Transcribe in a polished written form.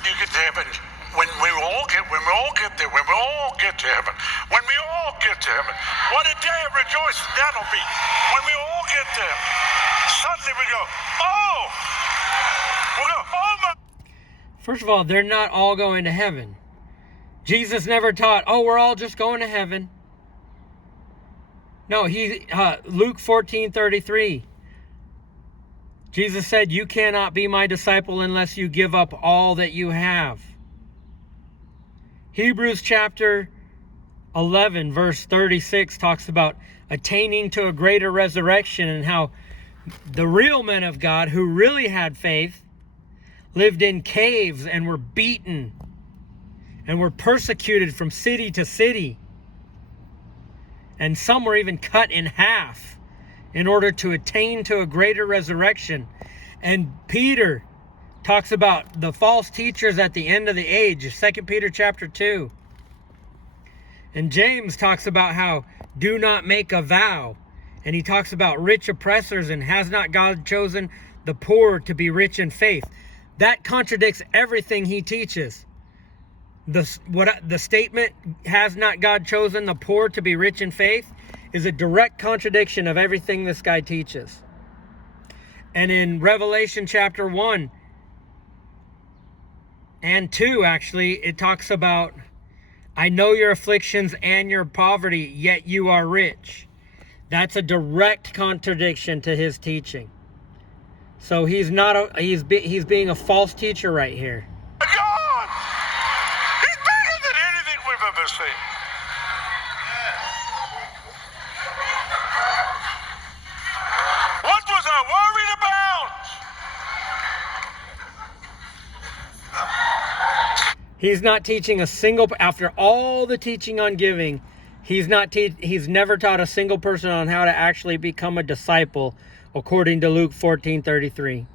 when you get to heaven, when we all get to heaven, what a day of rejoicing that'll be. When we all get there, suddenly we go, oh my. First of all, they're not all going to heaven. Jesus never taught, we're all just going to heaven. No, Luke 14:33. Jesus said, you cannot be my disciple unless you give up all that you have. Hebrews chapter 11, verse 36 talks about attaining to a greater resurrection and how the real men of God who really had faith lived in caves and were beaten and were persecuted from city to city. And some were even cut in half in order to attain to a greater resurrection. And Peter talks about the false teachers at the end of the age, 2 Peter chapter 2. And James talks about how do not make a vow. And he talks about rich oppressors and has not God chosen the poor to be rich in faith. That contradicts everything he teaches. The statement, has not God chosen the poor to be rich in faith, is a direct contradiction of everything this guy teaches. And in Revelation chapter 1 and 2, actually, it talks about, I know your afflictions and your poverty, yet you are rich. That's a direct contradiction to his teaching. So he's being a false teacher right here. God! He's bigger than anything we've ever seen. What was I worried about? He's not teaching a single, after all the teaching on giving, he's never taught a single person on how to actually become a disciple, according to Luke 14:33.